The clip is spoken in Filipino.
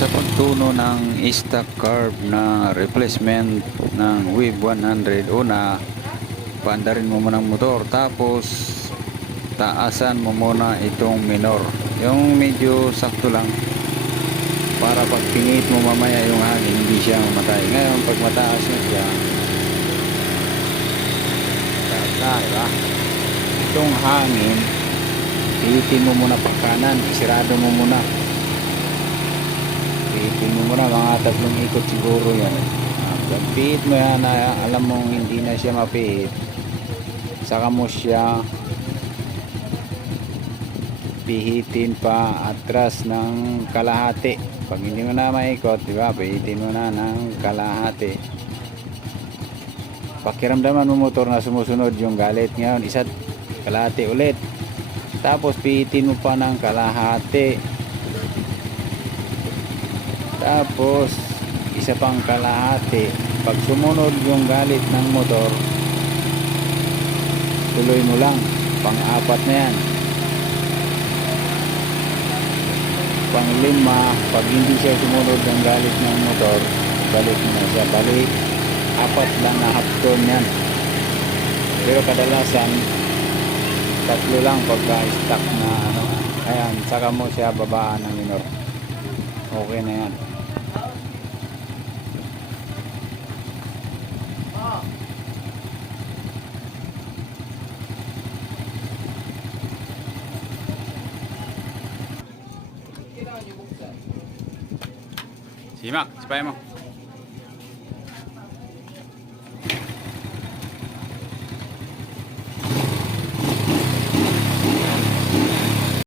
Sa pagtuno ng stock carb na replacement ng Wave 100, una, paandarin mo muna ang motor, tapos taasan mo muna itong minor, yung medyo sakto lang, para pag pinit mo mamaya yung hangin, hindi siya mamatay. Ngayon pag mataas na siya, diba? Itong hangin, pihitin mo muna pag kanan, isirado mo muna, pihitin mo muna mga 3 ikot siguro yan. Pag pihit mo yan na alam mong hindi na siya mapihit, saka mo siya pihitin pa atras ng kalahati. Pag hindi mo na maikot, diba, pihitin mo na ng kalahati. Pakiramdaman mo motor na sumusunod yung galit. Ngayon isa't kalahati ulit, tapos pihitin mo pa ng kalahati, tapos isa pang kalahati. Pag sumunod yung galit ng motor, tuloy mo lang. Pang-4 na yan. Pang-5, pag hindi siya sumunod ng galit ng motor, balik mo na siya. Balik 4 lang na half turn yan. Pero kadalasan 3 lang pagka stock na ano. Ayan, saka mo siya babaan ng minor. Okay na yan. Simak, supaya mo.